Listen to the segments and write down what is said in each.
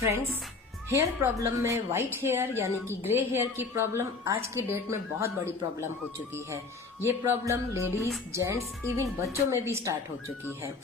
Friends, hair problem में white hair यानी कि ग्रे हेयर की प्रॉब्लम आज की डेट में बहुत बड़ी प्रॉब्लम हो चुकी है। ये प्रॉब्लम लेडीज, जेंट्स, इवन बच्चों में भी स्टार्ट हो चुकी है।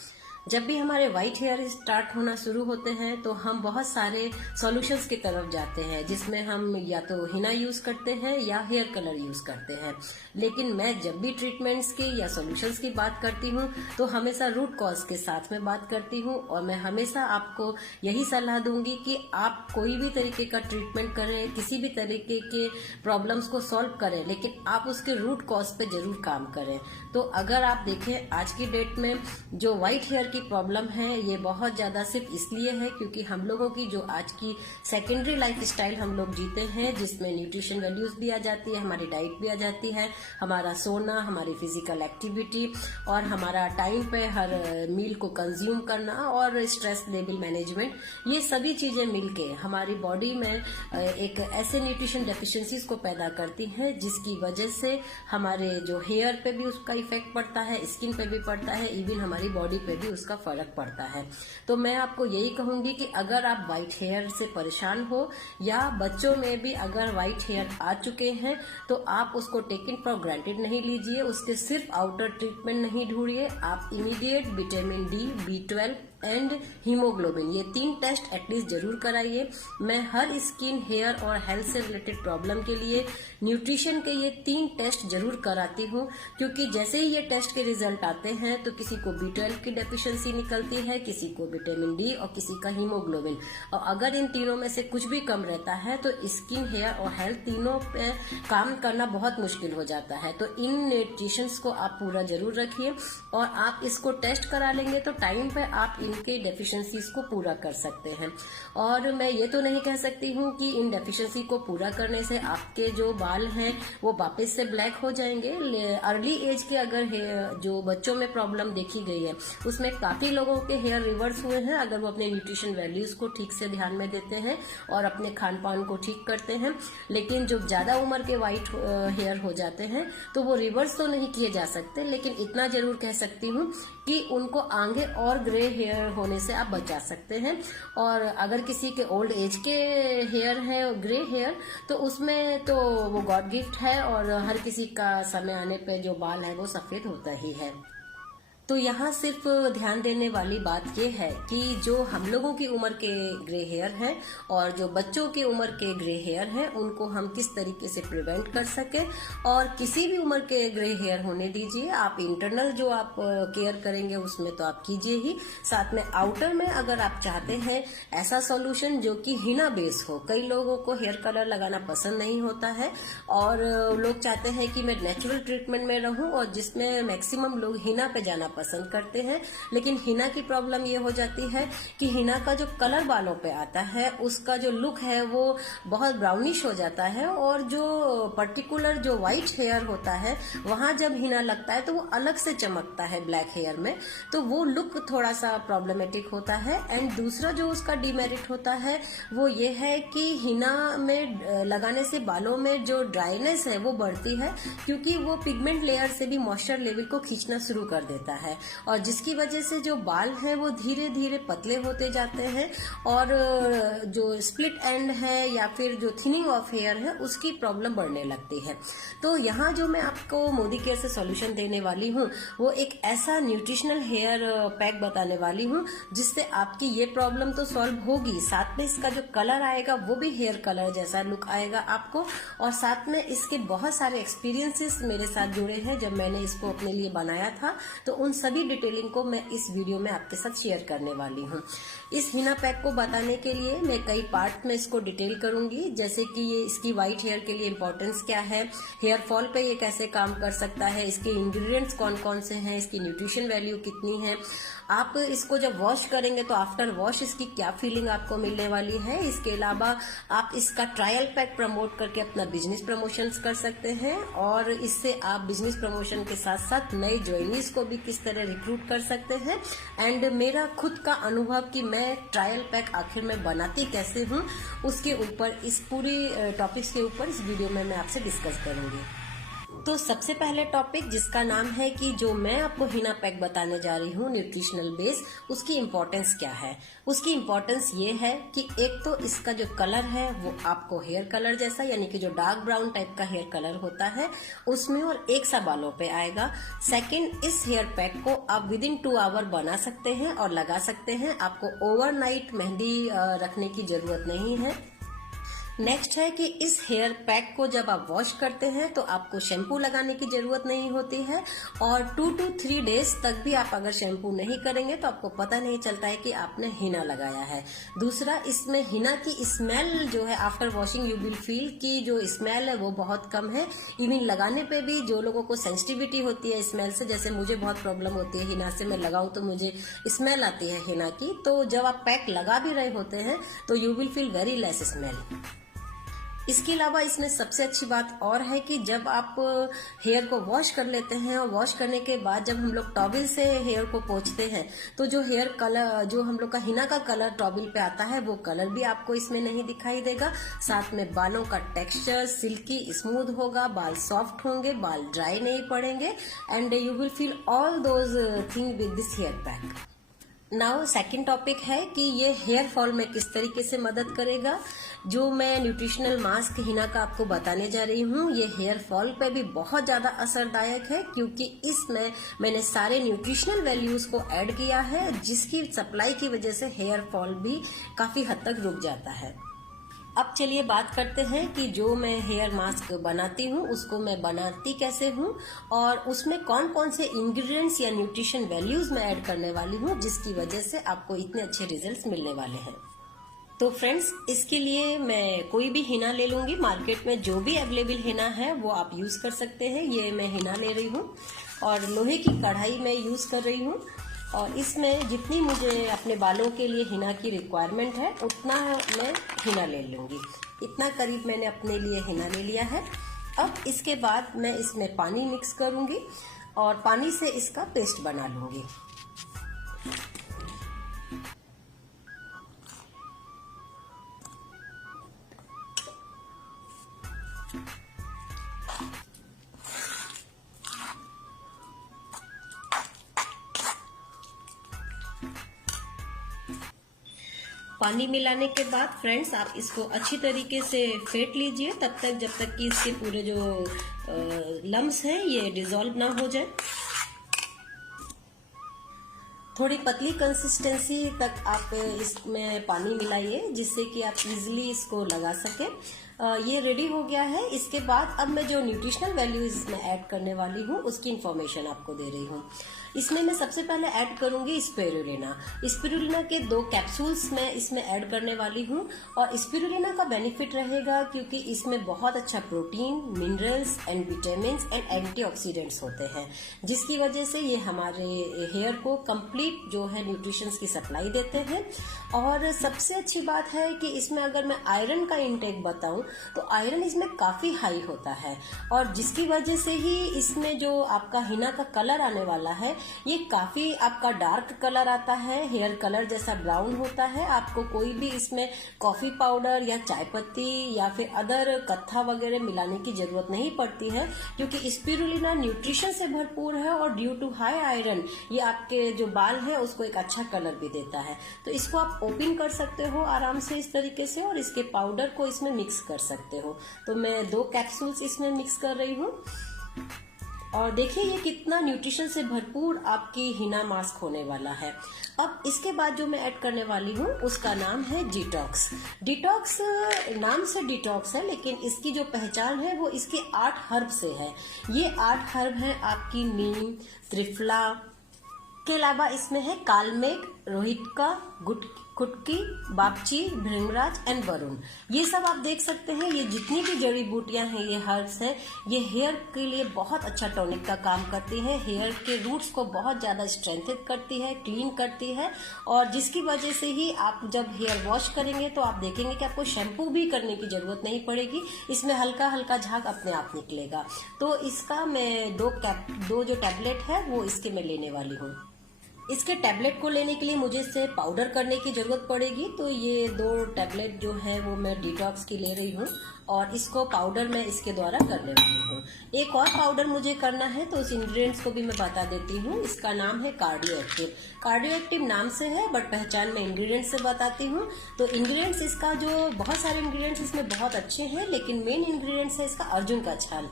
जब भी हमारे वाइट हेयर स्टार्ट होना शुरू होते हैं तो हम बहुत सारे सॉल्यूशंस की तरफ जाते हैं, जिसमें हम या तो हिना यूज करते हैं या हेयर कलर यूज करते हैं। लेकिन मैं जब भी ट्रीटमेंट्स की या सॉल्यूशंस की बात करती हूँ तो हमेशा रूट कॉज के साथ में बात करती हूँ, और मैं हमेशा आपको यही सलाह दूंगी कि आप कोई भी तरीके का ट्रीटमेंट करें, किसी भी तरीके के प्रॉब्लम्स को सॉल्व करें, लेकिन आप उसके रूट कॉज पे जरूर काम करें। तो अगर आप देखें आज की डेट में जो व्हाइट हेयर की प्रॉब्लम है, ये बहुत ज्यादा सिर्फ इसलिए है क्योंकि हम लोगों की जो आज की सेकेंडरी लाइफ स्टाइल हम लोग जीते हैं, जिसमें न्यूट्रिशन वैल्यूज भी आ जाती है, हमारी डाइट भी आ जाती है, हमारा सोना, हमारी फिजिकल एक्टिविटी और हमारा टाइम पे हर मील को कंज्यूम करना और स्ट्रेस लेवल मैनेजमेंट, ये सभी चीजें मिलके हमारी बॉडी में एक ऐसे न्यूट्रिशन डेफिशिएंसीज को पैदा करती हैं जिसकी वजह से हमारे जो हेयर पे भी उसका इफेक्ट पड़ता है, स्किन पे भी पड़ता है, इवन हमारी बॉडी पे भी उसका फर्क पड़ता है। तो मैं आपको यही कहूंगी कि अगर आप व्हाइट हेयर से परेशान हो या बच्चों में भी अगर व्हाइट हेयर आ चुके हैं तो आप उसको टेकन फॉर ग्रांटेड नहीं लीजिए, उसके सिर्फ आउटर ट्रीटमेंट नहीं ढूंढिए। आप immediate vitamin D, B12 and haemoglobin, ये 3 टेस्ट एटलीस्ट जरूर कराइए। मैं हर स्किन, हेयर और हेल्थ से रिलेटेड प्रॉब्लम के लिए न्यूट्रिशन के ये 3 टेस्ट जरूर कराती हूँ, क्योंकि जैसे ही ये टेस्ट के रिजल्ट आते हैं तो किसी को B12 की डेफिशिएंसी निकलती है, किसी को विटामिन डी और किसी का हीमोग्लोबिन, और अगर इन तीनों में से कुछ भी कम रहता है तो स्किन, हेयर और हेल्थ तीनों पे काम करना बहुत मुश्किल हो जाता है। तो इन न्यूट्रिशंस को आप पूरा जरूर रखिए और आप इसको टेस्ट करा लेंगे तो टाइम पे आप इनके डेफिशिएंसीज को पूरा कर सकते हैं। और मैं ये तो नहीं कह सकती हूँ कि इन डेफिशिएंसी को पूरा करने से आपके जो बाल हैं वो वापस से ब्लैक हो जाएंगे। अर्ली एज के अगर जो बच्चों में प्रॉब्लम देखी गई है उसमें काफी लोगों के हेयर रिवर्स हुए हैं, अगर वो अपने न्यूट्रिशन वैल्यूज को ठीक से ध्यान में देते हैं और अपने खान पान को ठीक करते हैं। लेकिन जो ज्यादा उम्र के व्हाइट हेयर हो जाते हैं तो वो रिवर्स तो नहीं किए जा सकते, लेकिन इतना जरूर कह सकती हूँ कि उनको आगे और ग्रे हेयर होने से आप बचा सकते हैं। और अगर किसी के ओल्ड एज के हेयर है ग्रे हेयर तो उसमें तो वो गॉड गिफ्ट है, और हर किसी का समय आने पे जो बाल है वो सफेद होता ही है। तो यहाँ सिर्फ ध्यान देने वाली बात यह है कि जो हम लोगों की उम्र के ग्रे हेयर हैं और जो बच्चों की उम्र के ग्रे हेयर हैं उनको हम किस तरीके से प्रिवेंट कर सके। और किसी भी उम्र के ग्रे हेयर होने दीजिए, आप इंटरनल जो आप केयर करेंगे उसमें तो आप कीजिए ही, साथ में आउटर में अगर आप चाहते हैं ऐसा सॉल्यूशन जो कि हिना बेस हो। कई लोगों को हेयर कलर लगाना पसंद नहीं होता है और लोग चाहते हैं कि मैं नेचुरल ट्रीटमेंट में रहूं, और जिसमें मैक्सिमम लोग हिना पे जाना पसंद करते हैं। लेकिन हिना की प्रॉब्लम ये हो जाती है कि हिना का जो कलर बालों पे आता है उसका जो लुक है वो बहुत ब्राउनिश हो जाता है, और जो पर्टिकुलर जो व्हाइट हेयर होता है वहां जब हिना लगता है तो वो अलग से चमकता है ब्लैक हेयर में, तो वो लुक थोड़ा सा प्रॉब्लमेटिक होता है। एंड दूसरा जो उसका डिमेरिट होता है वो ये है कि हिना में लगाने से बालों में जो ड्राइनेस है वो बढ़ती है, क्योंकि वो पिगमेंट लेयर से भी मॉइस्चर लेवल को खींचना शुरू कर देता है, और जिसकी वजह से जो बाल हैं वो धीरे धीरे पतले होते जाते हैं, और जो स्प्लिट एंड है या फिर जो थिनिंग ऑफ हेयर है उसकी प्रॉब्लम बढ़ने लगती है। तो यहाँ जो मैं आपको मोदी केयर से सॉल्यूशन देने वाली हूँ वो एक ऐसा न्यूट्रिशनल हेयर पैक बताने वाली हूँ जिससे आपकी ये प्रॉब्लम तो सॉल्व होगी, साथ में इसका जो कलर आएगा वो भी हेयर कलर जैसा लुक आएगा आपको, और साथ में इसके बहुत सारे एक्सपीरियंसेस मेरे साथ जुड़े हैं जब मैंने इसको अपने लिए बनाया था, तो उन सभी डिटेलिंग को मैं इस वीडियो में आपके साथ शेयर करने वाली हूँ। इस हिना पैक को बताने के लिए मैं कई पार्ट में इसको डिटेल करूंगी, जैसे कि ये इसकी व्हाइट हेयर के लिए इम्पोर्टेंस क्या है, हेयर फॉल पे ये कैसे काम कर सकता है, इसके इंग्रेडिएंट्स कौन कौन से हैं, इसकी न्यूट्रिशन वैल्यू कितनी है, आप इसको जब वॉश करेंगे तो आफ्टर वॉश इसकी क्या फीलिंग आपको मिलने वाली है। इसके अलावा आप इसका ट्रायल पैक प्रमोट करके अपना बिजनेस प्रमोशन कर सकते हैं, और इससे आप बिजनेस प्रमोशन के साथ साथ नए ज्वाइनीज को भी किस तरह रिक्रूट कर सकते हैं। एंड मेरा खुद का अनुभव कि मैं ट्रायल पैक आखिर में बनाती कैसे हूँ उसके ऊपर, इस पूरी टॉपिक्स के ऊपर इस वीडियो में मैं आपसे डिस्कस करूंगी। तो सबसे पहले टॉपिक जिसका नाम है कि जो मैं आपको हिना पैक बताने जा रही हूँ न्यूट्रिशनल बेस, उसकी इम्पोर्टेंस क्या है। उसकी इम्पोर्टेंस ये है कि एक तो इसका जो कलर है वो आपको हेयर कलर जैसा, यानी कि जो डार्क ब्राउन टाइप का हेयर कलर होता है उसमें और एक सा बालों पे आएगा। सेकंड, इस हेयर पैक को आप विद इन 2 आवर बना सकते हैं और लगा सकते हैं। आपको ओवरनाइट मेहंदी रखने की जरूरत नहीं है। नेक्स्ट है कि इस हेयर पैक को जब आप वॉश करते हैं तो आपको शैम्पू लगाने की जरूरत नहीं होती है, और 2 to 3 डेज तक भी आप अगर शैम्पू नहीं करेंगे तो आपको पता नहीं चलता है कि आपने हिना लगाया है। दूसरा, इसमें हिना की स्मेल जो है after washing you will feel की जो स्मेल है वो बहुत कम है। इवन लगाने पे भी जो लोगों को सेंसिटिविटी होती है स्मेल से, जैसे मुझे बहुत प्रॉब्लम होती है हिना से, मैं लगाऊं तो मुझे स्मेल आती है हिना की, तो जब आप पैक लगा भी रहे होते हैं तो you will feel very less smell. इसके अलावा इसमें सबसे अच्छी बात और है कि जब आप हेयर को वॉश कर लेते हैं और वॉश करने के बाद जब हम लोग टॉवल से हेयर को पोंछते हैं तो जो हेयर कलर, जो हम लोग का हिना का कलर टॉवल पे आता है वो कलर भी आपको इसमें नहीं दिखाई देगा। साथ में बालों का टेक्सचर सिल्की स्मूथ होगा, बाल सॉफ्ट होंगे, बाल ड्राई नहीं पड़ेंगे, and you will feel all those thing with this hair pack. Now second topic है कि ये हेयर फॉल में किस तरीके से मदद करेगा। जो मैं न्यूट्रिशनल मास्क हिना का आपको बताने जा रही हूँ ये हेयर फॉल पे भी बहुत ज्यादा असरदायक है, क्योंकि इसमें मैंने सारे न्यूट्रिशनल वैल्यूज को ऐड किया है जिसकी सप्लाई की वजह से हेयर फॉल भी काफी हद तक रुक जाता है। अब चलिए बात करते हैं कि जो मैं हेयर मास्क बनाती हूँ उसको मैं बनाती कैसे हूँ और उसमें कौन कौन से इंग्रेडिएंट्स या न्यूट्रिशन वैल्यूज मैं ऐड करने वाली हूँ जिसकी वजह से आपको इतने अच्छे रिजल्ट्स मिलने वाले हैं। तो फ्रेंड्स, इसके लिए मैं कोई भी हिना ले लूंगी। मार्केट में जो भी अवेलेबल हिना है वो आप यूज कर सकते हैं। ये मैं हिना ले रही हूँ और लोहे की कढ़ाई में यूज कर रही हूँ, और इसमें जितनी मुझे अपने बालों के लिए हिना की रिक्वायरमेंट है उतना मैं हिना ले लूंगी। इतना करीब मैंने अपने लिए हिना ले लिया है। अब इसके बाद मैं इसमें पानी मिक्स करूंगी और पानी से इसका पेस्ट बना लूंगी। पानी मिलाने के बाद फ्रेंड्स आप इसको अच्छी तरीके से फेंट लीजिए तब तक जब तक कि इसके पूरे जो लम्स हैं ये डिसॉल्व ना हो जाए। थोड़ी पतली कंसिस्टेंसी तक आप इसमें पानी मिलाइए जिससे कि आप इजीली इसको लगा सके। ये रेडी हो गया है। इसके बाद अब मैं जो न्यूट्रिशनल वैल्यूज इसमें ऐड करने वाली हूँ उसकी इन्फॉर्मेशन आपको दे रही हूँ। इसमें मैं सबसे पहले ऐड करूंगी स्पिरुलिना। स्पिरुलिना के 2 कैप्सूल्स मैं इसमें ऐड करने वाली हूँ, और स्पिरुलिना का बेनिफिट रहेगा क्योंकि इसमें बहुत अच्छा protein, minerals and vitamin and antioxidants होते हैं, जिसकी वजह से ये हमारे हेयर को कंप्लीट जो है न्यूट्रिशंस की सप्लाई देते हैं। और सबसे अच्छी बात है कि इसमें अगर मैं आयरन का इंटेक बताऊं तो आयरन इसमें काफी हाई होता है, और जिसकी वजह से ही इसमें जो आपका हिना का कलर आने वाला है ये काफी आपका डार्क कलर आता है, हेयर कलर जैसा ब्राउन होता है। आपको कोई भी इसमें कॉफी पाउडर या चाय पत्ती या फिर अदर कत्था वगैरह मिलाने की जरूरत नहीं पड़ती है, क्योंकि स्पिरुलिना न्यूट्रिशन से भरपूर है और ड्यू टू हाई आयरन ये आपके जो बाल है उसको एक अच्छा कलर भी देता है। तो इसको आप ओपन कर सकते हो आराम से इस तरीके से और इसके पाउडर को इसमें मिक्स कर सकते हो। तो मैं 2 कैप्सूल्स इसमें मिक्स कर रही हूँ, और देखिए ये कितना न्यूट्रिशन से भरपूर आपकी हिना मास्क होने वाला है। अब इसके बाद जो मैं ऐड करने वाली हूँ उसका नाम है डिटॉक्स। डिटॉक्स नाम से डिटॉक्स है, लेकिन इसकी जो पहचान है वो इसके 8 हर्ब से है। ये 8 हर्ब है आपकी नीम, त्रिफला के अलावा इसमें है कालमेघ, रोहितका, कुटकी, बापची, भृंगराज एंड वरुण। ये सब आप देख सकते हैं। ये जितनी भी जड़ी बूटियां हैं, ये हर्ब्स हैं, ये हेयर के लिए बहुत अच्छा टॉनिक का काम करती है, हेयर के रूट्स को बहुत ज्यादा स्ट्रेंथन करती है, क्लीन करती है, और जिसकी वजह से ही आप जब हेयर वॉश करेंगे तो आप देखेंगे कि आपको शैम्पू भी करने की जरूरत नहीं पड़ेगी। इसमें हल्का हल्का झाग अपने आप निकलेगा। तो इसका मैं 2 जो टैबलेट है वो इसके मैं लेने वाली हूँ। इसके टैबलेट को लेने के लिए मुझे इसे पाउडर करने की जरूरत पड़ेगी। तो ये 2 टैबलेट जो है वो मैं डिटॉक्स की ले रही हूँ और इसको पाउडर मैं इसके द्वारा करने वाली हूँ। एक और पाउडर मुझे करना है तो उस इंग्रेडिएंट्स को भी मैं बता देती हूँ। इसका नाम है कार्डियो एक्टिव। कार्डियो एक्टिव नाम से है बट पहचान मैं इंग्रेडिएंट्स से बताती हूँ। तो इंग्रेडिएंट्स इसका जो बहुत सारे इंग्रेडिएंट्स इसमें बहुत अच्छे हैं, लेकिन मेन इंग्रेडिएंट्स है इसका अर्जुन का छाल।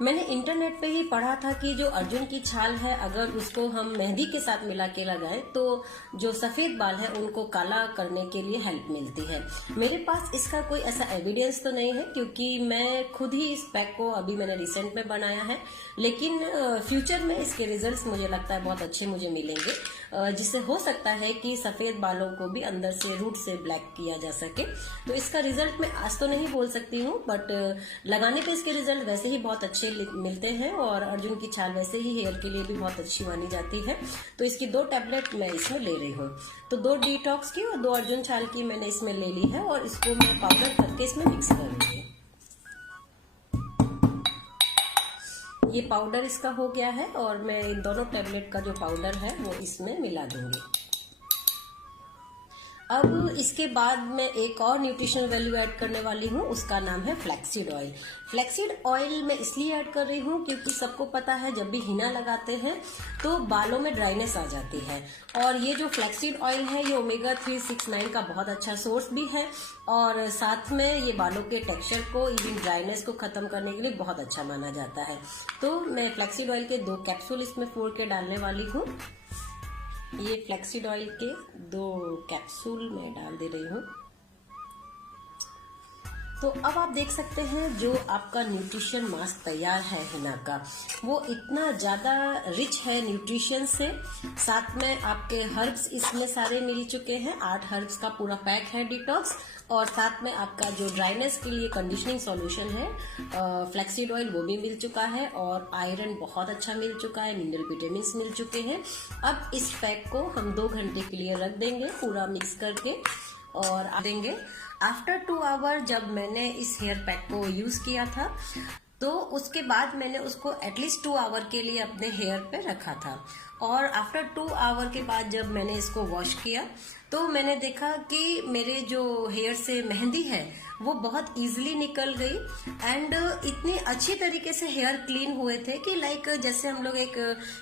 मैंने इंटरनेट पे ही पढ़ा था कि जो अर्जुन की छाल है अगर उसको हम मेहंदी के साथ मिला के लगाएं तो जो सफेद बाल है उनको काला करने के लिए हेल्प मिलती है। मेरे पास इसका कोई ऐसा एविडेंस तो नहीं है क्योंकि मैं खुद ही इस पैक को अभी मैंने रिसेंट में बनाया है, लेकिन फ्यूचर में इसके रिजल्ट्स मुझे लगता है बहुत अच्छे मुझे मिलेंगे, जिससे हो सकता है कि सफेद बालों को भी अंदर से रूट से ब्लैक किया जा सके। तो इसका रिजल्ट मैं आज तो नहीं बोल सकती हूँ, बट लगाने पे इसके रिजल्ट वैसे ही बहुत अच्छे मिलते हैं और अर्जुन की छाल वैसे ही हेयर के लिए भी बहुत अच्छी मानी जाती है। तो इसकी 2 टैबलेट मैं इसमें ले रही हूँ। तो 2 डिटॉक्स की और 2 अर्जुन छाल की मैंने इसमें ले ली है और इसको मैं पाउडर करके इसमें मिक्स करूंगी। ये पाउडर इसका हो गया है और मैं इन दोनों टैबलेट का जो पाउडर है वो इसमें मिला दूंगी। अब इसके बाद मैं एक और न्यूट्रिशनल वैल्यू ऐड करने वाली हूँ, उसका नाम है फ्लैक्सीड ऑयल। फ्लैक्सीड ऑयल मैं इसलिए ऐड कर रही हूँ क्योंकि सबको पता है जब भी हिना लगाते हैं तो बालों में ड्राइनेस आ जाती है, और ये जो फ्लैक्सीड ऑयल है ये ओमेगा 369 का बहुत अच्छा सोर्स भी है और साथ में ये बालों के टेक्सचर को, इवन ड्राइनेस को खत्म करने के लिए बहुत अच्छा माना जाता है। तो मैं फ्लैक्सीड ऑयल के 2 कैप्सूल इसमें फोड़ के डालने वाली हूँ। ये फ्लैक्सीड ऑयल के 2 कैप्सूल मैं डाल दे रही हूँ। तो अब आप देख सकते हैं जो आपका न्यूट्रिशन मास्क तैयार है हिना का, वो इतना ज़्यादा रिच है न्यूट्रिशन से। साथ में आपके हर्ब्स इसमें सारे मिल चुके हैं, 8 हर्ब्स का पूरा पैक है डिटॉक्स, और साथ में आपका जो ड्राइनेस के लिए कंडीशनिंग सॉल्यूशन है फ्लैक्सीड ऑयल वो भी मिल चुका है, और आयरन बहुत अच्छा मिल चुका है, मिनरल विटामिन मिल चुके हैं। अब इस पैक को हम 2 घंटे के लिए रख देंगे पूरा मिक्स करके और देंगे। आफ्टर 2 आवर जब मैंने इस हेयर पैक को यूज किया था तो उसके बाद मैंने उसको एटलीस्ट 2 आवर के लिए अपने हेयर पे रखा था, और आफ्टर 2 आवर के बाद जब मैंने इसको वॉश किया तो मैंने देखा कि मेरे जो हेयर से मेहंदी है वो बहुत इजीली निकल गई एंड इतनी अच्छी तरीके से हेयर क्लीन हुए थे कि लाइक जैसे हम लोग एक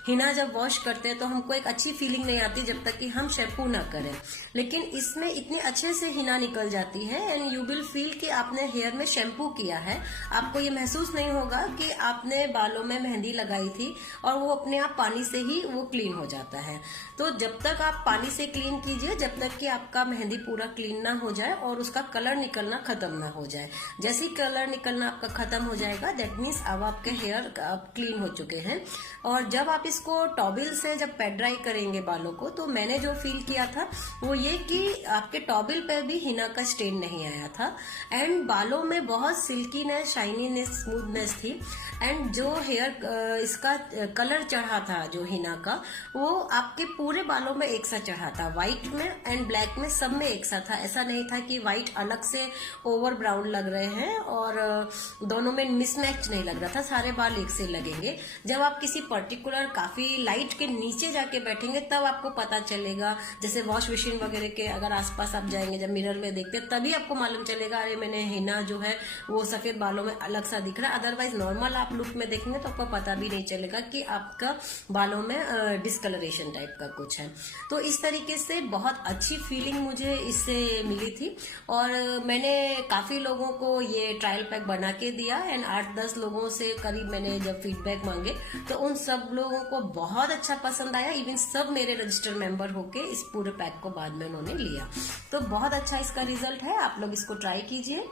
हिना जब वॉश करते हैं तो हमको एक अच्छी फीलिंग नहीं आती जब तक कि हम शैम्पू ना करें, लेकिन इसमें इतने अच्छे से हिना निकल जाती है एंड यू विल फील कि आपने हेयर में शैम्पू किया है। आपको ये महसूस नहीं होगा कि आपने बालों में मेहंदी लगाई थी, और वो अपने आप पानी से ही वो क्लीन हो जाता है। तो जब तक आप पानी से क्लीन कीजिए जब तक कि आपका मेहंदी पूरा क्लीन ना हो जाए और उसका कलर निकलना खत्म ना हो जाए। जैसे ही कलर निकलना आपका खत्म हो जाएगा दैट मीन्स अब आपके हेयर क्लीन हो चुके हैं। और जब आप इसको टॉबिल से जब पैड ड्राई करेंगे बालों को, तो मैंने जो फील किया था वो ये कि आपके टॉबिल पे भी हिना का स्टेन नहीं आया था एंड बालों में बहुत सिल्कीनेस, शाइनीनेस, स्मूथनेस थी एंड जो हेयर इसका कलर चढ़ा था जो हिना का वो आपके पूरे बालों में एक साथ चढ़ा था, व्हाइट में एंड ब्लैक में, सब में एक साथ था। ऐसा नहीं था कि व्हाइट अलग से ओवर ब्राउन लग रहे हैं और दोनों में मिसमैच नहीं लग रहा था, सारे बाल एक से लगेंगे। जब आप किसी पर्टिकुलर काफी लाइट के नीचे जाके बैठेंगे तब आपको पता चलेगा, जैसे वॉश मशीन वगैरह के अगर आसपास आप जाएंगे जब मिरर में देखते हैं तभी आपको मालूम चलेगा अरे मैंने हिना जो है वो सफेद बालों में अलग सा दिख रहा है। अदरवाइज नॉर्मल आप लुक में देखेंगे तो आपको पता भी नहीं चलेगा कि आपका बालों में डिस्कलरेशन टाइप का कुछ है। तो इस तरीके से बहुत अच्छी फीलिंग मुझे इससे मिली थी और मैंने काफी लोगों को ये ट्रायल पैक बना के दिया एंड 8-10 लोगों से करीब मैंने जब फीडबैक मांगे तो उन सब लोगों को बहुत अच्छा पसंद आया। इवन सब मेरे रजिस्टर्ड मेंबर होके इस पूरे पैक को बाद में उन्होंने लिया, तो बहुत अच्छा इसका रिजल्ट है। आप लोग इसको ट्राई कीजिए।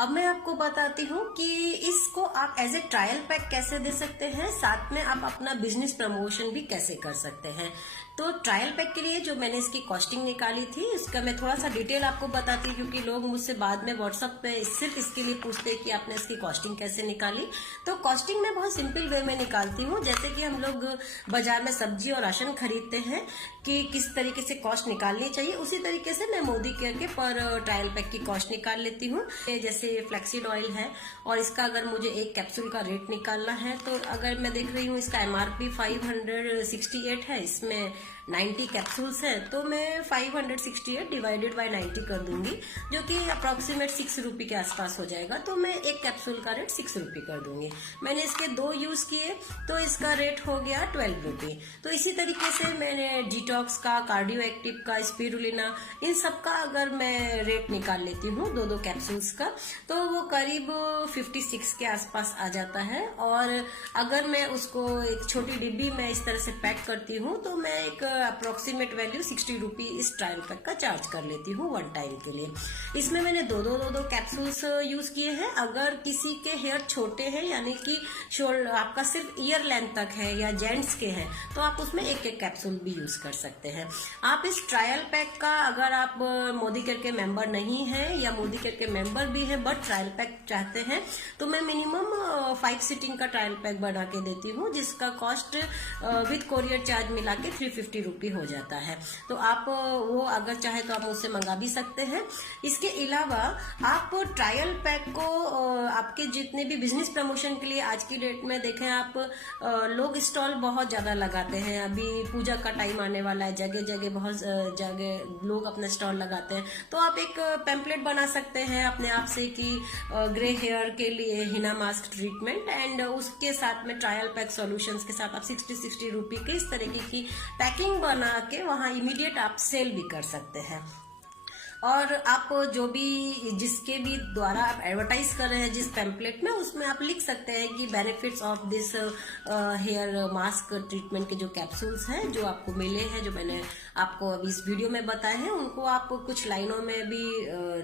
अब मैं आपको बताती हूँ कि इसको आप एज ए ट्रायल पैक कैसे दे सकते हैं, साथ में आप अपना बिजनेस प्रमोशन भी कैसे कर सकते हैं। तो ट्रायल पैक के लिए जो मैंने इसकी कॉस्टिंग निकाली थी इसका मैं थोड़ा सा डिटेल आपको बताती हूँ क्योंकि लोग मुझसे बाद में व्हाट्सएप पे सिर्फ इसके लिए पूछते हैं कि आपने इसकी कॉस्टिंग कैसे निकाली। तो कॉस्टिंग मैं बहुत सिंपल वे में निकालती हूँ, जैसे कि हम लोग बाजार में सब्जी और राशन खरीदते हैं कि किस तरीके से कॉस्ट निकालनी चाहिए, उसी तरीके से मैं मोदी केयर के पर ट्रायल पैक की कॉस्ट निकाल लेती हूँ। जैसे जैसे फ्लैक्सीड ऑयल है और इसका अगर मुझे एक कैप्सूल का रेट निकालना है तो अगर मैं देख रही हूँ इसका MRP 568 है, इसमें 90 कैप्सूल्स है, तो मैं 568 डिवाइडेड बाय 90 कर दूंगी, जो कि अप्रोक्सीमेट 6 रुपी के आसपास हो जाएगा। तो मैं एक कैप्सूल का रेट 6 रुपी कर दूंगी। मैंने इसके 2 यूज किए तो इसका रेट हो गया 12 रुपी। तो इसी तरीके से मैंने डिटॉक्स का, कार्डियो एक्टिव का, स्पिरुलिना, इन सब का अगर मैं रेट निकाल लेती हूँ 2-2 कैप्सूल्स का, तो वो करीब 56 के आसपास आ जाता है। और अगर मैं उसको एक छोटी डिब्बी में इस तरह से पैक करती हूँ तो मैं एक अप्रोक्सीमेट वैल्यू 60 रुपी इस ट्रायल पैक का चार्ज कर लेती हूँ 1 टाइम के लिए। इसमें मैंने 2-2 कैप्सूल्स यूज किए हैं। अगर किसी के हेयर छोटे हैं, यानी कि आपका सिर्फ ईयर लेंथ तक है या जेंट्स के हैं, तो आप उसमें एक कैप्सूल भी यूज कर सकते हैं। आप इस ट्रायल पैक का, अगर आप मोदी केयर के मेंबर नहीं है या मोदी केयर के मेंबर भी है बट ट्रायल पैक चाहते हैं, तो मैं मिनिमम 5 सिटिंग का ट्रायल पैक बना के देती हूँ, जिसका कॉस्ट विद कोरियर चार्ज मिला के 350 रुपी हो जाता है। तो आप वो अगर चाहे तो आप मुझसे मंगा भी सकते हैं। इसके अलावा आप ट्रायल पैक को आपके जितने भी बिजनेस प्रमोशन के लिए आज की डेट में देखें आप, लोग स्टॉल बहुत ज्यादा लगाते हैं। अभी पूजा का टाइम आने वाला है, जगह जगह बहुत जगह लोग अपना स्टॉल लगाते हैं। तो आप एक पैम्पलेट बना सकते हैं अपने आप से कि ग्रे हेयर के लिए हिना मास्क ट्रीटमेंट, एंड उसके साथ में ट्रायल पैक सॉल्यूशंस के साथ आप 60 रुपी की इस तरीके की पैकिंग बना के वहां इमीडिएट आप सेल भी कर सकते हैं। और आप जो भी जिसके भी द्वारा आप एडवर्टाइज कर रहे हैं जिस पैम्पलेट में, उसमें आप लिख सकते हैं कि benefits of this hair mask treatment के जो कैप्सूल्स हैं जो आपको मिले हैं, जो मैंने आपको अभी इस वीडियो में बताए हैं, उनको आप कुछ लाइनों में भी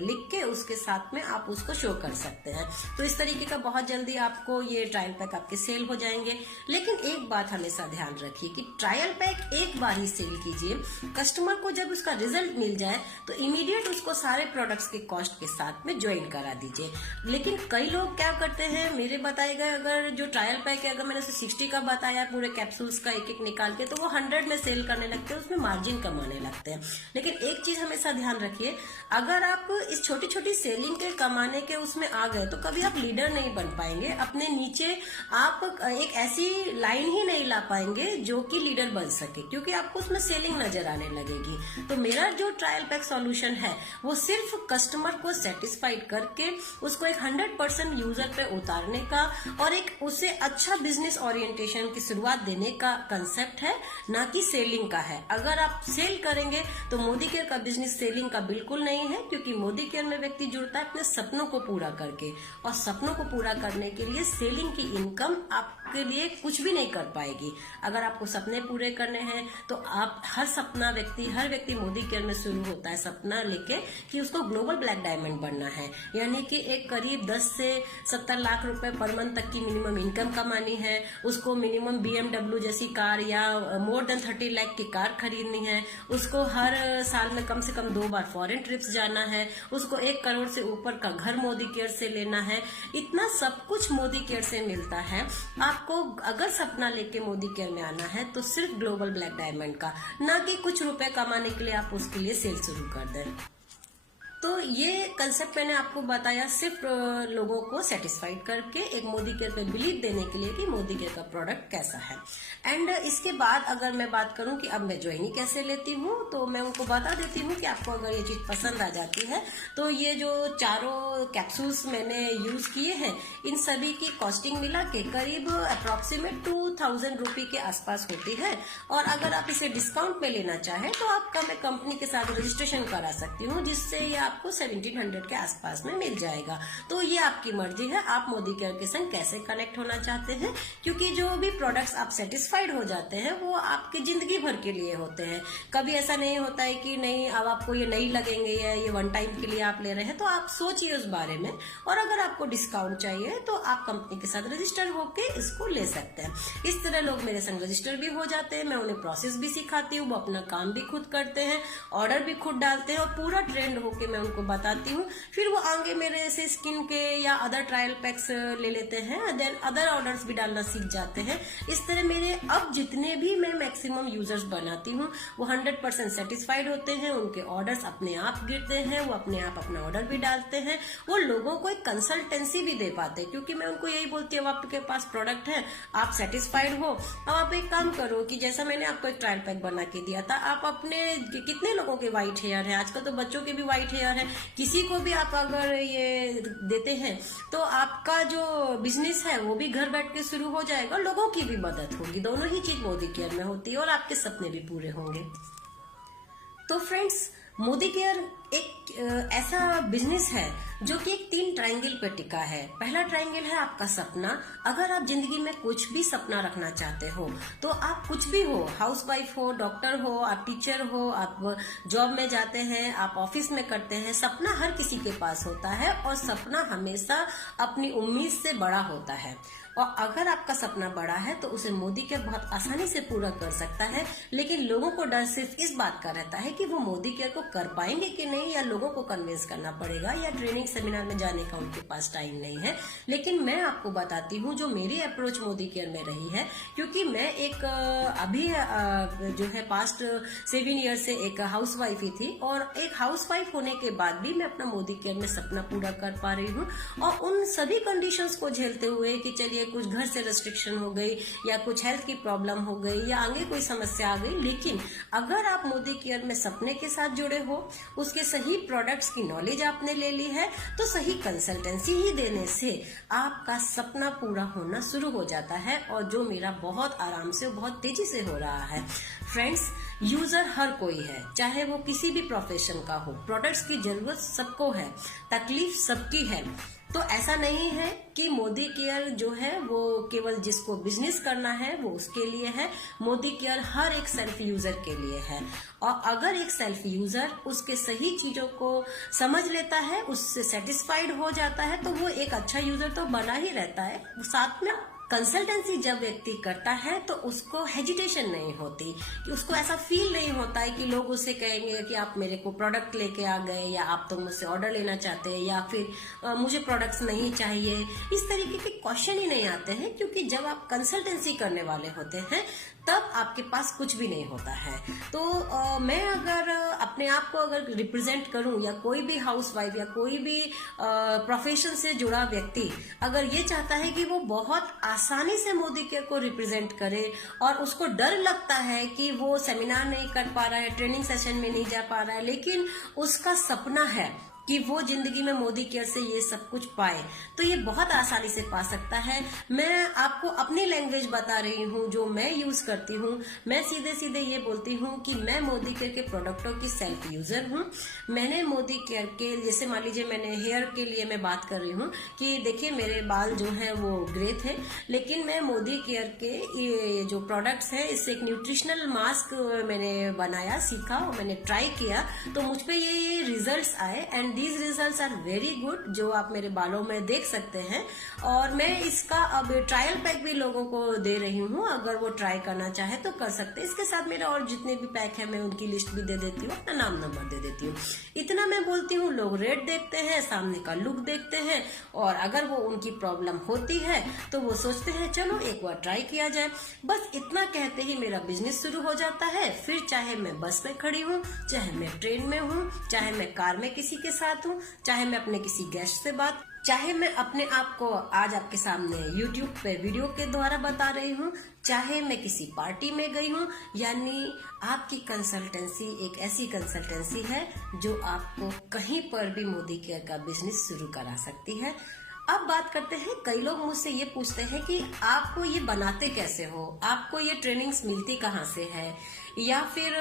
लिख के उसके साथ में आप उसको शो कर सकते हैं। तो इस तरीके का बहुत जल्दी आपको ये ट्रायल पैक आपके सेल हो जाएंगे। लेकिन एक बात हमेशा ध्यान रखिए कि ट्रायल पैक एक बार ही सेल कीजिए। कस्टमर को जब उसका रिजल्ट मिल जाए तो इमीडिएट उसको सारे प्रोडक्ट्स के कॉस्ट के साथ में ज्वाइन करा दीजिए। लेकिन कई लोग क्या करते हैं, मेरे बताए गए अगर जो ट्रायल पैक है, अगर मैंने उसे 60 का बताया पूरे कैप्सूल्स का एक एक निकाल के, तो वो 100 में सेल करने लगते हैं, उसमें मार्जिन कमाने लगते हैं। लेकिन एक चीज हमेशा ध्यान रखिए, अगर आप इस छोटी छोटी सेलिंग के कमाने के उसमें आ गए तो कभी आप लीडर नहीं बन पाएंगे। अपने नीचे आप एक ऐसी लाइन ही नहीं ला पाएंगे जो कि लीडर बन सके, क्योंकि आपको उसमें सेलिंग नजर आने लगेगी। तो मेरा जो ट्रायल पैक सॉल्यूशन है वो सिर्फ कस्टमर को सेटिस्फाइड करके उसको एक 100% यूजर पे उतारने का और एक उसे अच्छा बिजनेस ओरिएंटेशन की शुरुआत देने का कंसेप्ट है, ना कि सेलिंग का है। अगर आप सेल करेंगे तो मोदी केयर का बिजनेस सेलिंग का बिल्कुल नहीं है, क्योंकि मोदी केयर में व्यक्ति जुड़ता है अपने सपनों को पूरा करके, और सपनों को पूरा करने के लिए सेलिंग की इनकम आपके लिए कुछ भी नहीं कर पाएगी। अगर आपको सपने पूरे करने हैं तो आप हर व्यक्ति मोदी केयर में शुरू होता है सपना लेके कि उसको ग्लोबल ब्लैक डायमंड बनना है, यानी कि एक करीब 10 से 70 लाख रुपए पर मंथ तक की मिनिमम इनकम कमानी है, उसको मिनिमम BMW जैसी कार या मोर देन 30 लाख की कार खरीदनी है, उसको हर साल में कम से कम 2 बार फॉरेन ट्रिप्स जाना है, उसको 1 करोड़ से ऊपर का घर मोदी केयर से लेना है। इतना सब कुछ मोदी केयर से मिलता है। आपको अगर सपना लेके मोदी केयर में आना है तो सिर्फ ग्लोबल ब्लैक डायमंड का, ना कि कुछ रुपए कमाने के लिए आप उसके लिए सेल शुरू कर दें। तो ये कंसेप्ट मैंने आपको बताया सिर्फ लोगों को सेटिस्फाइड करके, एक मोदी केयर पे बिलीव देने के लिए कि मोदी केयर का प्रोडक्ट कैसा है। एंड इसके बाद अगर मैं बात करूं कि अब मैं ज्वाइनिंग कैसे लेती हूं, तो मैं उनको बता देती हूं कि आपको अगर ये चीज पसंद आ जाती है तो ये जो चारों कैप्सूल्स मैंने यूज किए हैं, इन सभी की कॉस्टिंग मिला के करीब अप्रोक्सीमेट 2000 रुपी के आसपास होती है। और अगर आप इसे डिस्काउंट में लेना चाहें तो आपका मैं कंपनी के साथ रजिस्ट्रेशन करा सकती हूँ, जिससे ये आपको 1700 के आसपास में मिल जाएगा। तो ये आपकी मर्जी है, आप मोदी केयर के संग कैसे कनेक्ट होना चाहते हैं, क्योंकि जो भी प्रोडक्ट्स आप सेटिस्फाइड हो जाते हैं वो आपकी जिंदगी भर के लिए होते हैं। कभी ऐसा नहीं होता है कि नहीं अब आपको ये नहीं लगेंगे या ये 1 टाइम के लिए आप ले रहे हैं। तो आप सोचिए उस बारे में, और अगर आपको डिस्काउंट चाहिए तो आप कंपनी के साथ रजिस्टर होके इसको ले सकते हैं। इस तरह लोग मेरे संग रजिस्टर भी हो जाते हैं, मैं उन्हें प्रोसेस भी सिखाती हूँ, वो अपना काम भी खुद करते हैं, ऑर्डर भी खुद डालते हैं, और पूरा ट्रेंड होके मैं उनको बताती हूँ, फिर वो आगे मेरे से स्किन के या अदर ट्रायल पैक्स ले लेते हैं, देन अदर ऑर्डर्स भी डालना सीख जाते हैं। इस तरह मेरे अब जितने भी मैं मैक्सिमम यूजर्स बनाती हूँ वो 100% सेटिस्फाइड होते हैं, उनके ऑर्डर्स अपने आप गिरते हैं, वो अपने आप अपना ऑर्डर भी डालते हैं, वो लोगों को एक कंसल्टेंसी भी दे पाते हैं, क्योंकि मैं उनको यही बोलती हूँ आपके पास प्रोडक्ट है, आप सेटिस्फाइड हो, अब आप एक काम करो कि जैसा मैंने आपको एक ट्रायल पैक बना के दिया था, आप अपने कितने लोगों के व्हाइट हेयर है, आजकल तो बच्चों के भी व्हाइट हेयर है, किसी को भी आप अगर ये देते हैं तो आपका जो बिजनेस है वो भी घर बैठ के शुरू हो जाएगा, लोगों की भी मदद होगी, दोनों ही चीज मोदी केयर में होती है और आपके सपने भी पूरे होंगे। तो फ्रेंड्स, मोदी केयर एक ऐसा बिजनेस है जो कि एक 3 ट्रायंगल पे टिका है। पहला ट्रायंगल है आपका सपना। अगर आप जिंदगी में कुछ भी सपना रखना चाहते हो तो आप कुछ भी हो, हाउसवाइफ हो, डॉक्टर हो, आप टीचर हो, आप जॉब में जाते हैं, आप ऑफिस में करते हैं, सपना हर किसी के पास होता है और सपना हमेशा अपनी उम्मीद से बड़ा होता है। और अगर आपका सपना बड़ा है तो उसे मोदी केयर बहुत आसानी से पूरा कर सकता है, लेकिन लोगों को डर सिर्फ इस बात का रहता है कि वो मोदी केयर को कर पाएंगे कि नहीं, या लोगों को कन्विंस करना पड़ेगा, या ट्रेनिंग सेमिनार में जाने का उनके पास टाइम नहीं है। लेकिन मैं आपको बताती हूँ जो मेरी अप्रोच मोदी केयर में रही है, क्योंकि मैं एक अभी जो है पास्ट 7 ईयर से एक हाउसवाइफ ही थी, और एक हाउसवाइफ होने के बाद भी मैं अपना मोदी केयर में सपना पूरा कर पा रही हूँ, और उन सभी कंडीशंस को झेलते हुए कि चलिए कुछ घर से रेस्ट्रिक्शन हो गई, या कुछ हेल्थ की प्रॉब्लम हो गई, या आगे कोई समस्या आ गई, लेकिन अगर आप मोदी केयर में सपने के साथ जुड़े हो, उसके सही प्रोडक्ट्स की नॉलेज आपने ले ली है, तो सही कंसल्टेंसी ही देने से आपका सपना पूरा होना शुरू हो जाता है, और जो मेरा बहुत आराम से और बहुत तेजी से हो रहा है। फ्रेंड्स, यूजर हर कोई है, चाहे वो किसी भी प्रोफेशन का हो, प्रोडक्ट्स की जरूरत सबको है, तकलीफ सबकी है। तो ऐसा नहीं है कि मोदी केयर जो है वो केवल जिसको बिजनेस करना है वो उसके लिए है, मोदी केयर हर एक सेल्फ यूजर के लिए है। और अगर एक सेल्फ यूजर उसके सही चीजों को समझ लेता है, उससे सेटिस्फाइड हो जाता है, तो वो एक अच्छा यूजर तो बना ही रहता है। साथ में कंसल्टेंसी जब व्यक्ति करता है तो उसको हेजिटेशन नहीं होती, कि उसको ऐसा फील नहीं होता है कि लोग उससे कहेंगे कि आप मेरे को प्रोडक्ट लेके आ गए, या आप तो मुझसे ऑर्डर लेना चाहते हैं, या फिर मुझे प्रोडक्ट्स नहीं चाहिए, इस तरीके के क्वेश्चन ही नहीं आते हैं। क्योंकि जब आप कंसल्टेंसी करने वाले होते हैं तब आपके पास कुछ भी नहीं होता है। तो मैं अगर अपने आप को अगर रिप्रेजेंट करूं, या कोई भी हाउसवाइफ या कोई भी प्रोफेशन से जुड़ा व्यक्ति अगर ये चाहता है कि वो बहुत आसानी से मोदी केयर को रिप्रेजेंट करे, और उसको डर लगता है कि वो सेमिनार नहीं कर पा रहा है, ट्रेनिंग सेशन में नहीं जा पा रहा है, लेकिन उसका सपना है कि वो जिंदगी में मोदी केयर से ये सब कुछ पाए, तो ये बहुत आसानी से पा सकता है। मैं आपको अपनी लैंग्वेज बता रही हूँ जो मैं यूज करती हूँ। मैं सीधे सीधे ये बोलती हूँ कि मैं मोदी केयर के प्रोडक्टों की सेल्फ यूजर हूँ। मैंने मोदी केयर के, जैसे मान लीजिए मैंने हेयर के लिए मैं बात कर रही हूँ कि देखिए मेरे बाल जो है वो ग्रे थे, लेकिन मैं मोदी केयर के ये जो प्रोडक्ट्स है, इससे एक न्यूट्रिशनल मास्क मैंने बनाया, सीखा और मैंने ट्राई किया, तो मुझ पे ये रिजल्ट्स आए, and these results are very good, जो आप मेरे बालों में देख सकते हैं। और मैं इसका अब ट्रायल पैक भी लोगों को दे रही हूँ, अगर वो ट्राई करना चाहे तो कर सकते हैं। इसके साथ मेरा और जितने भी पैक है मैं उनकी लिस्ट भी दे देती हूँ, अपना नाम नंबर दे देती हूँ। इतना मैं बोलती हूँ, लोग रेट देखते हैं, सामने का लुक देखते हैं, और अगर वो उनकी प्रॉब्लम होती है तो वो सोचते हैं चलो एक बार ट्राई किया जाए। बस इतना कहते ही मेरा बिजनेस शुरू हो जाता है। फिर चाहे मैं बस में खड़ी हूँ, चाहे मैं ट्रेन में हूँ, चाहे मैं कार में किसी के साथ हूँ, चाहे मैं अपने किसी गेस्ट से बात, चाहे मैं अपने आप को आज आपके सामने YouTube पे वीडियो के द्वारा बता रही हूँ, चाहे मैं किसी पार्टी में गई हूँ, यानी आपकी कंसल्टेंसी एक ऐसी कंसल्टेंसी है जो आपको कहीं पर भी मोदी केयर का बिजनेस शुरू करा सकती है। अब बात करते हैं, कई लोग मुझसे ये पूछते हैं कि आपको ये बनाते कैसे हो, आपको ये ट्रेनिंग्स मिलती कहाँ से है, या फिर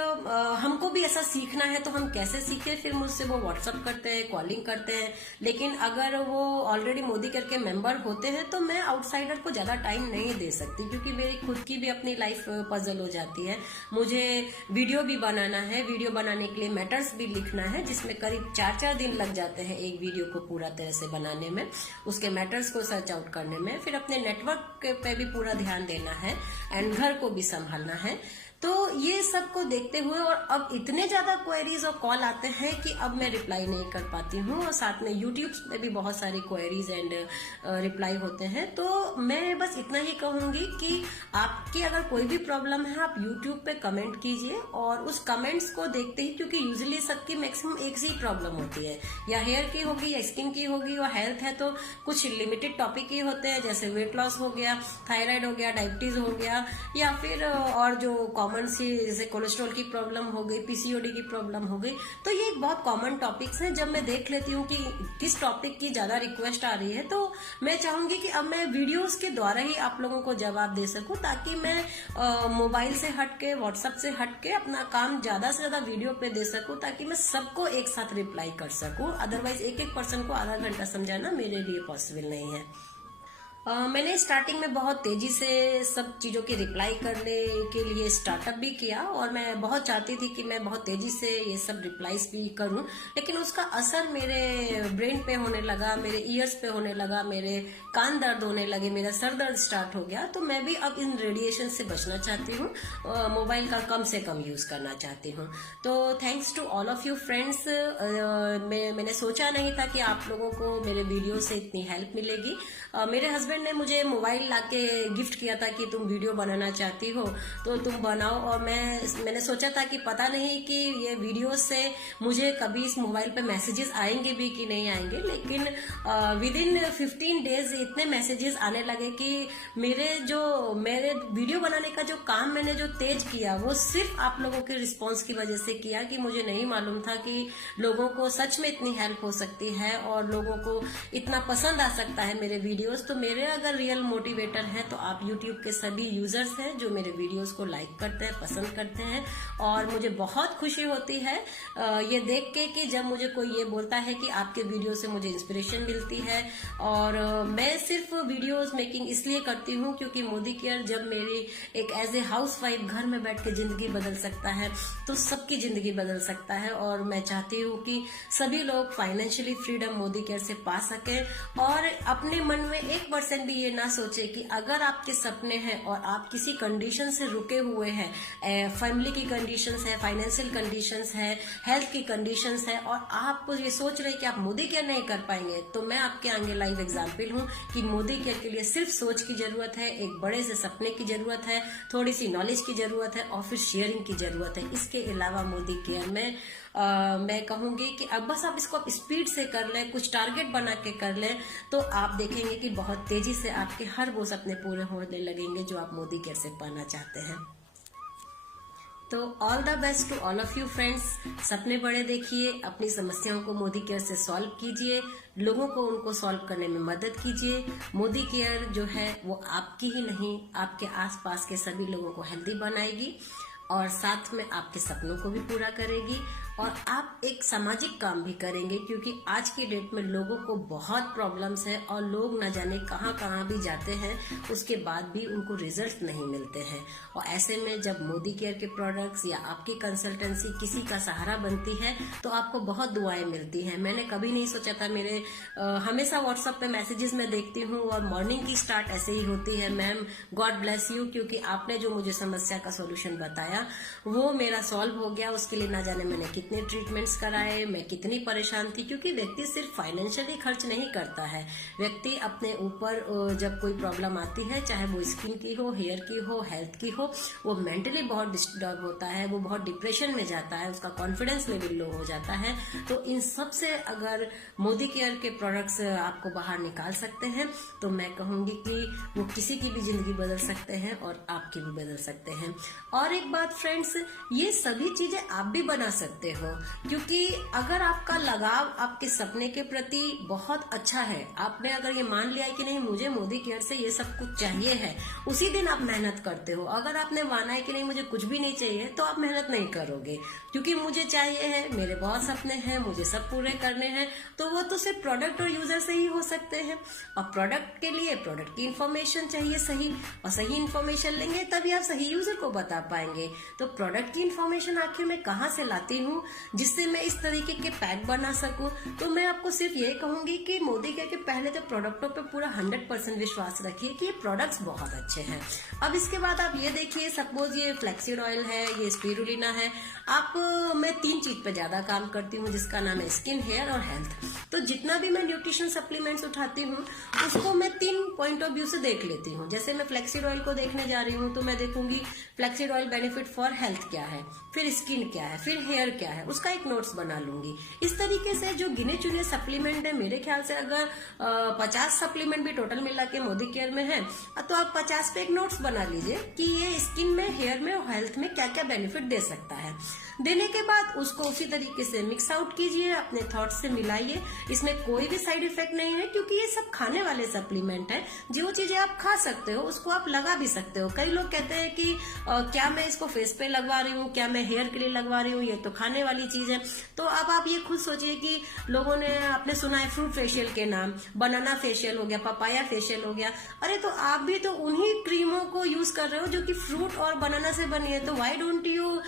हमको भी ऐसा सीखना है तो हम कैसे सीखें। फिर मुझसे वो व्हाट्सअप करते हैं, कॉलिंग करते हैं। लेकिन अगर वो ऑलरेडी मोदी केयर के मेंबर होते हैं तो मैं आउटसाइडर को ज्यादा टाइम नहीं दे सकती, क्योंकि मेरी खुद की भी अपनी लाइफ पजल हो जाती है। मुझे वीडियो भी बनाना है, वीडियो बनाने के लिए मैटर्स भी लिखना है, जिसमें करीब 4-4 दिन लग जाते हैं एक वीडियो को पूरा तरह से बनाने में, उसके मैटर्स को सर्च आउट करने में, फिर अपने नेटवर्क पे भी पूरा ध्यान देना है, एंड घर को भी संभालना है। तो ये सब को देखते हुए और अब इतने ज्यादा क्वेरीज और कॉल आते हैं कि अब मैं रिप्लाई नहीं कर पाती हूँ, और साथ में यूट्यूब पे भी बहुत सारी क्वेरीज एंड रिप्लाई होते हैं। तो मैं बस इतना ही कहूंगी कि आपकी अगर कोई भी प्रॉब्लम है आप यूट्यूब पे कमेंट कीजिए, और उस कमेंट्स को देखते ही, क्योंकि यूजुअली सबकी मैक्सिमम एक ही प्रॉब्लम होती है, या हेयर की होगी या स्किन की होगी, और हेल्थ है तो कुछ लिमिटेड टॉपिक ही होते हैं, जैसे वेट लॉस हो गया, थायराइड हो गया, डायबिटीज हो गया, या फिर और जो कॉमन सी जैसे कोलेस्ट्रॉल की प्रॉब्लम हो गई, पीसीओडी की प्रॉब्लम हो गई। तो ये बहुत कॉमन टॉपिक्स हैं। जब मैं देख लेती हूँ कि किस टॉपिक की ज्यादा रिक्वेस्ट आ रही है, तो मैं चाहूंगी कि अब मैं वीडियोस के द्वारा ही आप लोगों को जवाब दे सकूं, ताकि मैं मोबाइल से हटके, व्हाट्सएप से हटके अपना काम ज्यादा से ज्यादा वीडियो पे दे सकूं, ताकि मैं सबको एक साथ रिप्लाई कर सकूं। अदरवाइज एक एक पर्सन को आधा घंटा समझाना मेरे लिए पॉसिबल नहीं है। मैंने स्टार्टिंग में बहुत तेजी से सब चीज़ों की रिप्लाई करने के लिए स्टार्टअप भी किया, और मैं बहुत चाहती थी कि मैं बहुत तेजी से ये सब रिप्लाईज भी करूं, लेकिन उसका असर मेरे ब्रेन पे होने लगा, मेरे ईयर्स पे होने लगा, मेरे कान दर्द होने लगे, मेरा सर दर्द स्टार्ट हो गया। तो मैं भी अब इन रेडिएशन से बचना चाहती हूँ, मोबाइल का कम से कम यूज़ करना चाहती हूँ। तो thanks to all of you friends. मैंने सोचा नहीं था कि आप लोगों को मेरे वीडियो से इतनी हेल्प मिलेगी। मेरे हस्बैंड ने मुझे मोबाइल लाके गिफ्ट किया था कि तुम वीडियो बनाना चाहती हो तो तुम बनाओ, और मैंने सोचा था कि पता नहीं कि ये वीडियो से मुझे कभी इस मोबाइल पे मैसेजेस आएंगे भी कि नहीं आएंगे, लेकिन विद इन 15 डेज इतने मैसेजेस आने लगे कि मेरे वीडियो बनाने का जो काम मैंने जो तेज किया वो सिर्फ आप लोगों के रिस्पॉन्स की वजह से किया, कि मुझे नहीं मालूम था कि लोगों को सच में इतनी हेल्प हो सकती है और लोगों को इतना पसंद आ सकता है मेरे वीडियोस। तो मेरे अगर रियल मोटिवेटर है तो आप यूट्यूब के सभी यूजर्स हैं जो मेरे वीडियोस को लाइक करते हैं, पसंद करते हैं, और मुझे बहुत खुशी होती है ये देख के कि जब मुझे कोई ये बोलता है कि आपके वीडियो से मुझे इंस्पिरेशन मिलती है। और मैं सिर्फ वीडियोस मेकिंग इसलिए करती हूँ क्योंकि मोदी केयर जब मेरी एक एज ए हाउस वाइफ घर में बैठ के जिंदगी बदल सकता है तो सबकी जिंदगी बदल सकता है, और मैं चाहती हूँ कि सभी लोग फाइनेंशियली फ्रीडम मोदी केयर से पा सके, और अपने मन में 1% भी ये ना सोचे कि अगर आपके सपने हैं और आप किसी कंडीशन से रुके हुए हैं, फैमिली की कंडीशंस है, फाइनेंशियल कंडीशंस है, हेल्थ की कंडीशंस है, और आप ये सोच रहे हैं कि आप मोदी केयर नहीं कर पाएंगे, तो मैं आपके आगे लाइव एग्जाम्पल हूँ कि मोदी केयर के लिए सिर्फ सोच की जरूरत है, एक बड़े से सपने की जरूरत है, थोड़ी सी नॉलेज की जरूरत है, और फिर शेयरिंग की जरूरत है। इसके अलावा मोदी केयर में मैं कहूंगी कि अब बस आप इसको स्पीड से कर लें, कुछ टारगेट बना के कर लें, तो आप देखेंगे कि बहुत तेजी से आपके हर वो सपने पूरे होने लगेंगे जो आप मोदी केयर से पाना चाहते हैं। तो all the best to all of you friends. सपने बड़े देखिए, अपनी समस्याओं को मोदी केयर से सॉल्व कीजिए, लोगों को उनको सॉल्व करने में मदद कीजिए। मोदी केयर जो है वो आपकी ही नहीं, आपके आसपास के सभी लोगों को हेल्दी बनाएगी, और साथ में आपके सपनों को भी पूरा करेगी, और आप एक सामाजिक काम भी करेंगे, क्योंकि आज की डेट में लोगों को बहुत प्रॉब्लम्स है और लोग न जाने कहां कहां भी जाते हैं, उसके बाद भी उनको रिजल्ट नहीं मिलते हैं। और ऐसे में जब मोदी केयर के प्रोडक्ट्स या आपकी कंसल्टेंसी किसी का सहारा बनती है तो आपको बहुत दुआएं मिलती हैं। मैंने कभी नहीं सोचा था, मेरे हमेशा व्हाट्सएप पे मैसेजेस मैं देखती हूँ और मॉर्निंग की स्टार्ट ऐसे ही होती है, मैम गॉड ब्लेस यू, क्योंकि आपने जो मुझे समस्या का सोल्यूशन बताया वो मेरा सॉल्व हो गया। उसके लिए ना जाने मैंने कितने ट्रीटमेंट्स कराए, मैं कितनी परेशान थी, क्योंकि व्यक्ति सिर्फ फाइनेंशियली खर्च नहीं करता है, व्यक्ति अपने ऊपर जब कोई प्रॉब्लम आती है, चाहे वो स्किन की हो, हेयर की हो, हेल्थ की हो, वो मेंटली बहुत डिस्टर्ब होता है, वो बहुत डिप्रेशन में जाता है, उसका कॉन्फिडेंस लेवल लो हो जाता है। तो इन सब से अगर मोदी केयर के प्रोडक्ट्स आपको बाहर निकाल सकते हैं तो मैं कहूंगी कि वो किसी की भी जिंदगी बदल सकते हैं और आपकी भी बदल सकते हैं। और एक बात फ्रेंड्स, ये सभी चीजें आप भी बना सकते हो, क्योंकि अगर आपका लगाव आपके सपने के प्रति बहुत अच्छा है, आपने अगर ये मान लिया है कि नहीं मुझे मोदी केयर से ये सब कुछ चाहिए है, उसी दिन आप मेहनत करते हो। अगर आपने माना है कि नहीं मुझे कुछ भी नहीं चाहिए, तो आप मेहनत नहीं करोगे, क्योंकि मुझे चाहिए है, मेरे बहुत सपने हैं, मुझे सब पूरे करने हैं, तो वो तो सिर्फ प्रोडक्ट और यूजर से ही हो सकते हैं। और प्रोडक्ट के लिए प्रोडक्ट की इन्फॉर्मेशन चाहिए सही, और सही इन्फॉर्मेशन लेंगे तभी आप सही यूजर को बता पाएंगे। तो प्रोडक्ट की इन्फॉर्मेशन आखिर मैं कहाँ से लाती हूँ, हूँ जिससे मैं इस तरीके के पैक बना सकूं। तो मैं आपको सिर्फ ये कहूंगी कि मोदी केयर के पहले तो प्रोडक्टों पे पूरा 100% विश्वास रखिए कि ये प्रोडक्ट्स बहुत अच्छे हैं। अब इसके बाद आप ये देखिए, सपोज ये फ्लैक्सीड ऑयल है, ये स्पिरुलिना है। मैं 3 चीज पे ज्यादा काम करती हूँ जिसका नाम है स्किन, हेयर और हेल्थ। तो जितना भी मैं न्यूट्रिशन सप्लीमेंट्स उठाती हूँ उसको मैं 3 पॉइंट ऑफ व्यू से देख लेती हूँ। जैसे मैं फ्लैक्सीड ऑयल को देखने जा रही हूँ तो मैं देखूंगी flaxseed oil benefit for health क्या है, फिर स्किन क्या है, फिर हेयर क्या है, उसका एक नोट्स बना लूंगी। इस तरीके से जो गिने चुने सप्लीमेंट है, मेरे ख्याल से अगर 50 सप्लीमेंट भी टोटल मिला के मोदी केयर में है तो आप 50 पे एक नोट्स बना लीजिए कि ये स्किन में, हेयर में और हेल्थ में क्या क्या बेनिफिट दे सकता है। देने के बाद उसको उसी तरीके से मिक्स आउट कीजिए, अपने थॉट्स से मिलाइए। इसमें कोई भी साइड इफेक्ट नहीं है क्योंकि ये सब खाने वाले सप्लीमेंट है। जो चीजें आप खा सकते हो उसको आप लगा भी सकते हो। कई लोग कहते हैं कि क्या मैं इसको फेस पे लगवा रही हूँ, क्या मैं हेयर के लिए लगवा रही हूँ, ये तो खाने वाली चीज है। तो अब आप ये खुद सोचिए कि लोगों ने, आपने सुना है फ्रूट फेशियल के नाम, बनाना फेशियल हो गया, पपाया फेशियल हो गया। अरे तो आप भी तो उन्हीं क्रीमों को यूज कर रहे हो जो कि फ्रूट और बनाना से बनी है। तो why don't you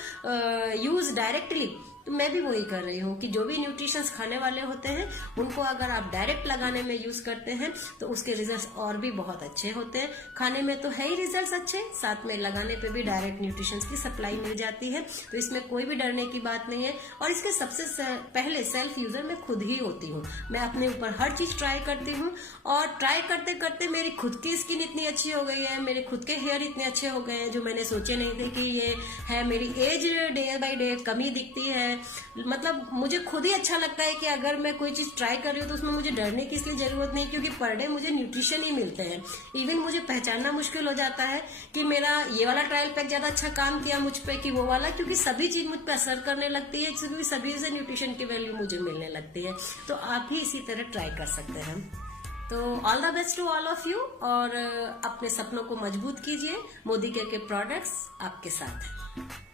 use directly? तो मैं भी वही कर रही हूँ कि जो भी न्यूट्रिशंस खाने वाले होते हैं उनको अगर आप डायरेक्ट लगाने में यूज करते हैं तो उसके रिजल्ट्स और भी बहुत अच्छे होते हैं। खाने में तो है ही रिजल्ट्स अच्छे, साथ में लगाने पे भी डायरेक्ट न्यूट्रिशंस की सप्लाई मिल जाती है। तो इसमें कोई भी डरने की बात नहीं है। और इसके सबसे पहले सेल्फ यूजर मैं खुद ही होती हूँ। मैं अपने ऊपर हर चीज ट्राई करती हूँ और ट्राई करते करते मेरी खुद की स्किन इतनी अच्छी हो गई है, मेरे खुद के हेयर इतने अच्छे हो गए हैं जो मैंने सोचे नहीं थे कि ये है। मेरी एज डे बाई डे कमी दिखती है। मतलब मुझे खुद ही अच्छा लगता है कि अगर मैं कोई चीज ट्राई कर रही हूँ तो उसमें मुझे डरने की इसलिए जरूरत नहीं, क्योंकि पर डे मुझे न्यूट्रिशन ही मिलते हैं। इवन मुझे पहचानना मुश्किल हो जाता है कि मेरा ये वाला ट्रायल पैक ज्यादा अच्छा काम किया मुझ पे कि वो वाला, क्योंकि सभी चीज मुझ पे असर करने लगती है, क्योंकि सभी से न्यूट्रिशन की वैल्यू मुझे मिलने लगती है। तो आप भी इसी तरह ट्राई कर सकते हैं। तो all the best to all of you, और अपने सपनों को मजबूत कीजिए। मोदी केयर के प्रोडक्ट्स आपके साथ हैं।